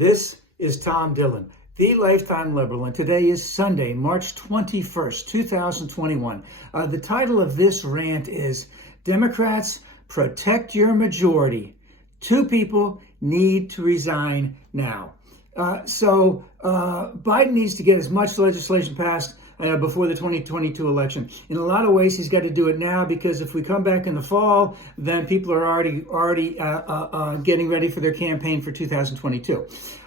This is Tom Dillon, the Lifetime Liberal, and today is Sunday, March 21st, 2021. The title of this rant is Democrats, Protect Your Majority. Two people need to resign now. Biden needs to get as much legislation passed before the 2022 election. In a lot of ways, he's got to do it now, because if we come back in the fall, then people are already getting ready for their campaign for 2022.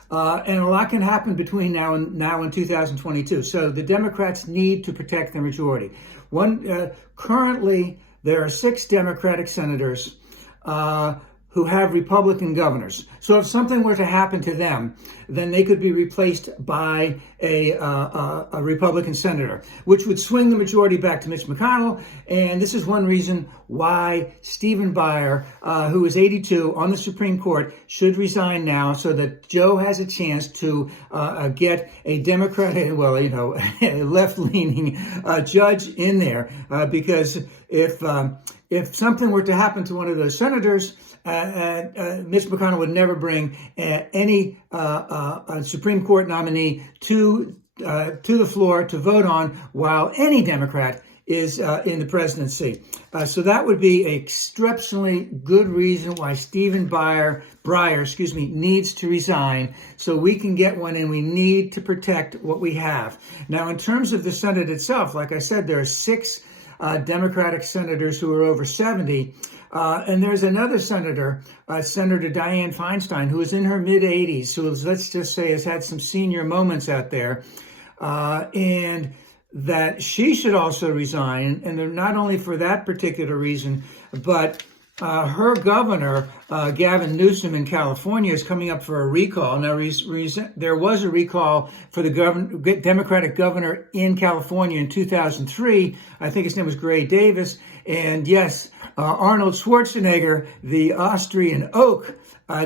And a lot can happen between now and 2022. So the Democrats need to protect their majority. Currently, there are 6 Democratic senators who have Republican governors. So if something were to happen to them, then they could be replaced by a Republican senator, which would swing the majority back to Mitch McConnell. And this is one reason why Stephen Breyer, who is 82 on the Supreme Court, should resign now, so that Joe has a chance to get a Democratic, a left-leaning judge in there. Because if something were to happen to one of those senators, Mitch McConnell would never bring any Supreme Court nominee to the floor to vote on while any Democrat is in the presidency. So that would be an exceptionally good reason why Stephen Breyer, needs to resign, so we can get one, and we need to protect what we have. Now, in terms of the Senate itself, like I said, there are 6 Democratic senators who are over 70. And there's another senator, Senator Dianne Feinstein, who is in her mid-80s, who is, let's just say, has had some senior moments out there, and that she should also resign. And not only for that particular reason, but her governor, Gavin Newsom in California, is coming up for a recall. Now, there was a recall for the Democratic governor in California in 2003. I think his name was Gray Davis. And yes, Arnold Schwarzenegger, the Austrian oak,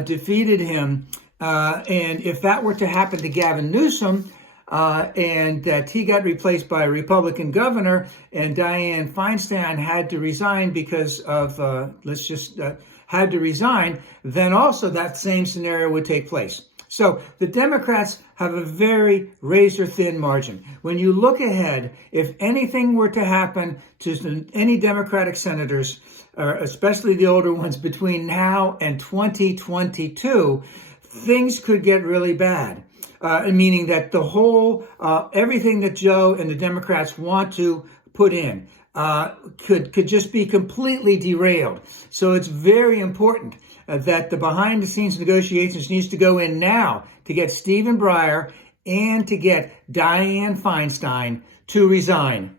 defeated him. And if that were to happen to Gavin Newsom, and that he got replaced by a Republican governor, and Dianne Feinstein had to resign because of, had to resign, then also that same scenario would take place. So the Democrats have a very razor-thin margin. When you look ahead, if anything were to happen to any Democratic senators, especially the older ones, between now and 2022, things could get really bad. Meaning that the whole, everything that Joe and the Democrats want to put in could just be completely derailed. So it's very important that the behind-the-scenes negotiations needs to go in now to get Stephen Breyer and to get Dianne Feinstein to resign.